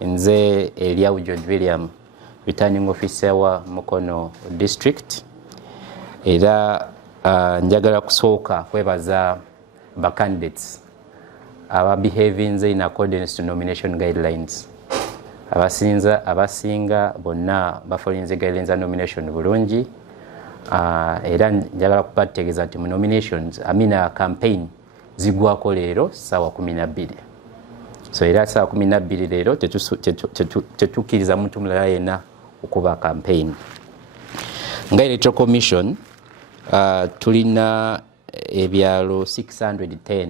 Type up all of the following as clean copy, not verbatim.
nze Eliawu George William returning officer wa Mukono district era njagala kusooka kwebaza ba candidates aba behaving in accordance to nomination guidelines abasinga bonna bafolinze guidelines and nomination bulungi era njagala kubategeeza nti mu nominations campaign zigwako leero sawa 12 so era sawa 12 leero tetukkiriza muntu mulala yenna okuba campaign nga electoral commission tulina ebyalo 610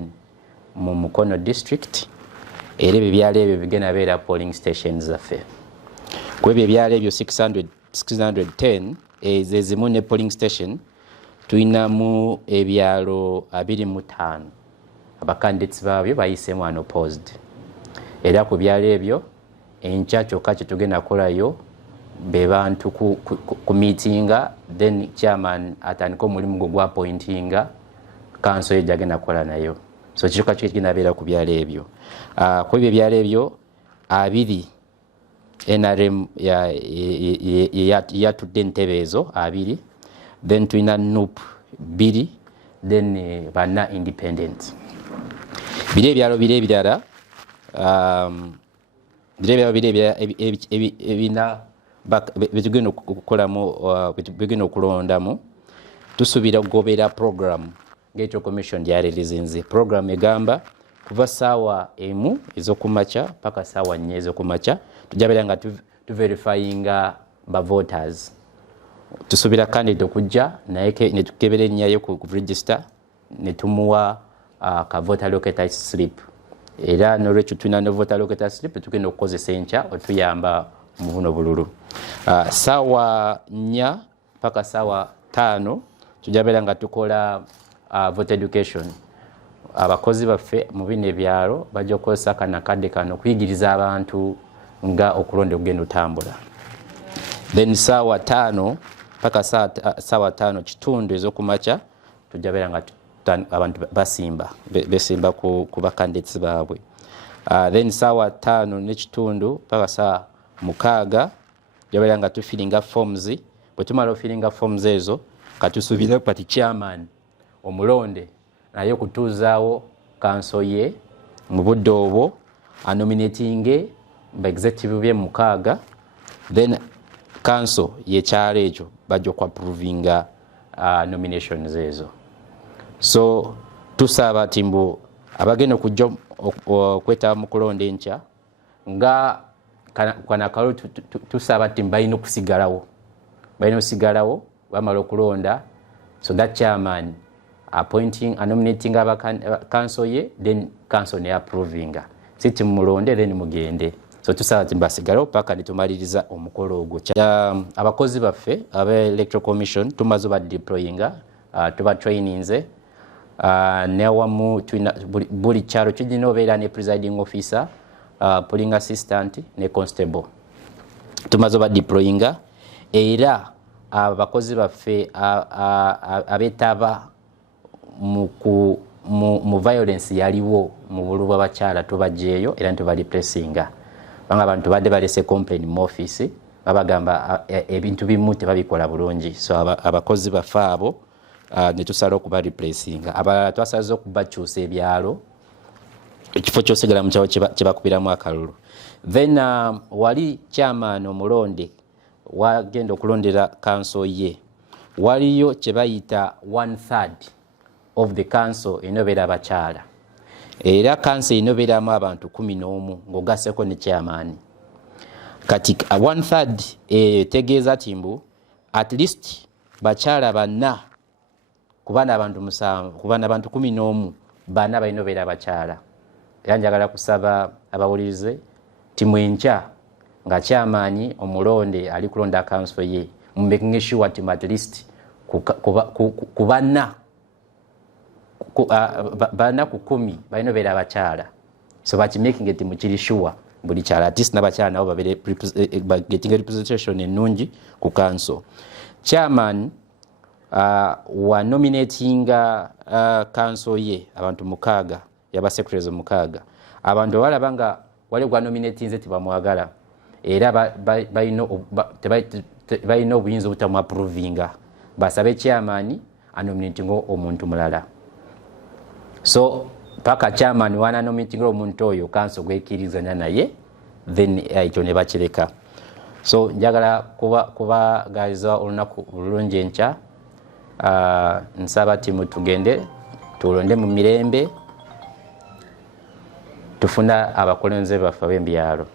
mu Mukono district era ebyalo ebyo bigenda beera polling stations zaffe ku ebyo ebyalo ebyo 610 ezezimu ne polling station tulinamu ebyalo 25 abacandidates baabyo bayisemu unopposed era ku byalo ebyo enkya kyokka kye tugenda kukolayo be bantu ku meetinga then chairman atandika omulimu gwa appointinga council yagenda kukola nayo so kyokka kigenda beera ku byalo ebyo ku ebyo byalo ebyo abiri NRM yatudde entebe ezo abiri then tulina NUP 2 then bana independent bire ebyalo bire ebirala ebina bitugenda okukolamu bitugenda okulondamu tusuubira okugobera program ng'ekyo commission gyarelezinze program egamba kuva saawa emu ez'okumakya paka saawa 4 ez'okumakya tujabeera nga tuverifyinga ba voters tusuubira candidate okujja naye ne tukebera erinnya ye ku register ne tumuwa ka voter locator slip era n'olwekyo tulina ne voter locator slip tugenda okukozesa enkya otuyamba mu buno bululu saawa 4 paka saawa 5 tujabeera nga tukola voter education abakozi baffe mu bino ebyalo bajja okukozesa kanakadde kano okuyigiriza abantu nga okulonda okugenda otambula then saawa 5 paka saawa 5 kitundu ez'okumakya tujabeera nga abantu besimba ku bacandidates baabwe then saawa 5 n'ekitundu paka saawa 6 tujabeera nga tufilinga forms bwe tumala ofilinga forms ezo katusuubire pati chairman omulonde naye okutuuzaawo council ye mu budde obwo anominatinge ba executive bye 6 then council yekyalo ekyo bajja okwaprovinga nominations ezo so tusaaba ati mbu abagenda okujja okwetaba mu kulonda enkya nga kanakalo tusaaba ati balina okusigalawo bamala okulonda so that chairman appointing nominating council ye then council ne approvinga siti mulonde then mugende so tusaaba ati basigalawo paka netumaliriza omukolo ogwo abakozi baffe aba electoral commission tumaze ba deployinga tuba traininze newamu buli kyalo kirina obeera ne presiding officer polling assistant ne constable tumaze ba deployinga era abakozi baffe abetaba mu violence yaliwo mu bulu bw'abakyala tubajeeyo era ntubalipressinga banga abantu badde balese complain mu office babagamba ebintu bimu tebabikola bulungi so abakozi baffe abo ne tusala okuba replacinga abalala twasaze okubakyusa ebyalo ekifo kyosigala mu kyawo kyebakubiramu akalulu then wali chairman omulonde wagenda okulondera council ye waliyo kyebayita 1/3 of the council enobeera abakyala era council enobeeramu abantu 11 ng'ogasseko ne chairman kati 1/3 tegeeza timbu at least bakyala banna kubana abantu 7 kubana abantu 11 bana balinobeera abakyala era njagala kusaba abawulirize timu enkya nga chairman omulonde ali kulonda council ye making sure at least kubana bana ku 10 balinobeera abakyala so making it mukiri sure buli kyala at least n'abakyala nabo babere getting representation ennungi ku council chairman wa nominating council ye abantu 6 yaba secretaries 6 abantu balaba nga waliwo gwa nominatinze tebamwagala era balina obuyinza obutamuapprovinga basabe chairman anominating omuntu mulala. So paka chairman wana nominating omuntu oyo council gwekirizanya naye then ekyo ne bakireka. So njagala kubagaiza olunaku bulungi enkya. Nsaba timu tugende tulonde mu mirembe tufuna abakulembeze baffe ab'ebyalo.